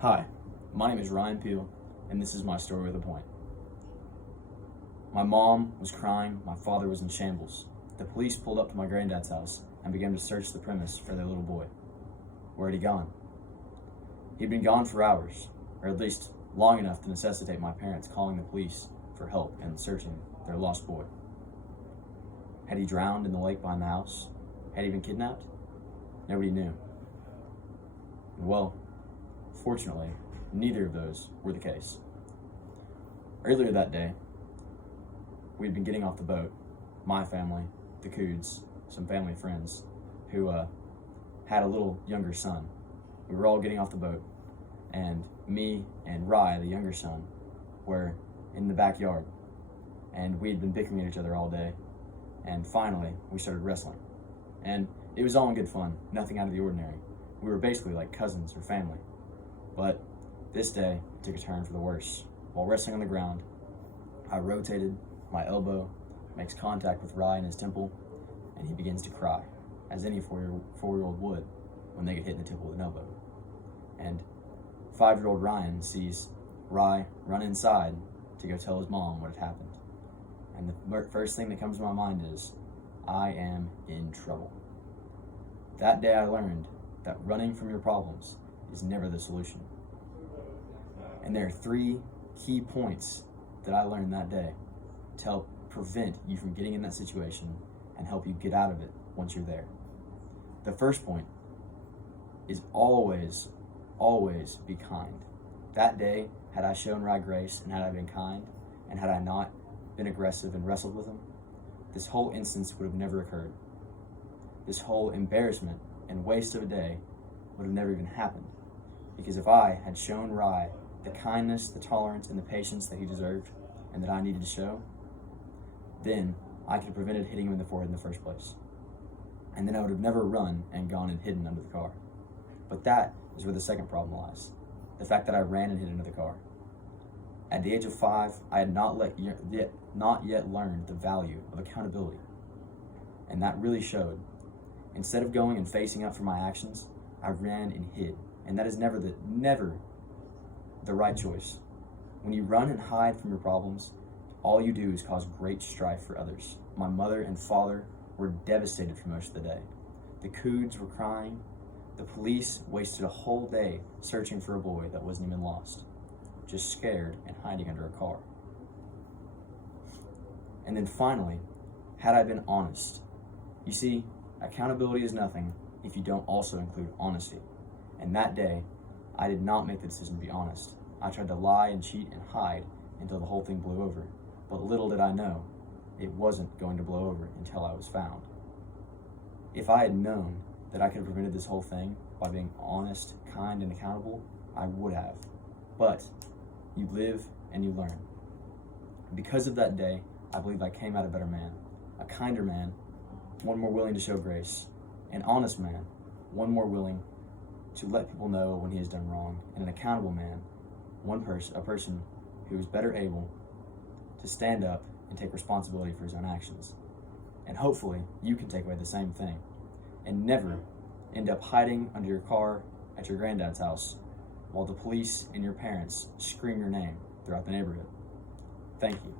Hi, my name is Ryan Peel, and this is my story with a point. My mom was crying, my father was in shambles. The police pulled up to my granddad's house and began to search the premise for their little boy. Where had he gone? He'd been gone for hours, or at least long enough to necessitate my parents calling the police for help in searching their lost boy. Had he drowned in the lake behind the house? Had he been kidnapped? Nobody knew. Well, fortunately, neither of those were the case. Earlier that day, we had been getting off the boat, my family, the Coods, some family friends, who had a little younger son. We were all getting off the boat, and me and Rye, the younger son, were in the backyard, and we had been bickering at each other all day, and finally, we started wrestling. And it was all in good fun, nothing out of the ordinary. We were basically like cousins or family. But this day took a turn for the worse. While wrestling on the ground, I rotated, my elbow makes contact with Rye in his temple, and he begins to cry, as any four-year-old would when they get hit in the temple with an elbow. And 5-year-old Ryan sees Rye run inside to go tell his mom what had happened. And the first thing that comes to my mind is, I am in trouble. That day I learned that running from your problems is never the solution. And there are 3 key points that I learned that day to help prevent you from getting in that situation and help you get out of it once you're there. The first point is always be kind. That day, had I shown Rye grace and had I been kind, and had I not been aggressive and wrestled with him, this whole instance would have never occurred. This whole embarrassment and waste of a day would have never even happened. Because if I had shown Rye the kindness, the tolerance, and the patience that he deserved and that I needed to show, then I could have prevented hitting him in the forehead in the first place. And then I would have never run and gone and hidden under the car. But that is where the second problem lies. The fact that I ran and hid under the car. At the age of 5, I had not yet learned the value of accountability. And that really showed. Instead of going and facing up for my actions, I ran and hid. And that is never the right choice. When you run and hide from your problems, all you do is cause great strife for others. My mother and father were devastated for most of the day. The Coods were crying. The police wasted a whole day searching for a boy that wasn't even lost, just scared and hiding under a car. And then finally, had I been honest? You see, accountability is nothing if you don't also include honesty. And that day, I did not make the decision to be honest. I tried to lie and cheat and hide until the whole thing blew over. But little did I know, it wasn't going to blow over until I was found. If I had known that I could have prevented this whole thing by being honest, kind, and accountable, I would have. But you live and you learn. Because of that day, I believe I came out a better man, a kinder man, one more willing to show grace, an honest man, one more willing to let people know when he has done wrong, and an accountable man, a person who is better able to stand up and take responsibility for his own actions. And hopefully, you can take away the same thing and never end up hiding under your car at your granddad's house while the police and your parents scream your name throughout the neighborhood. Thank you.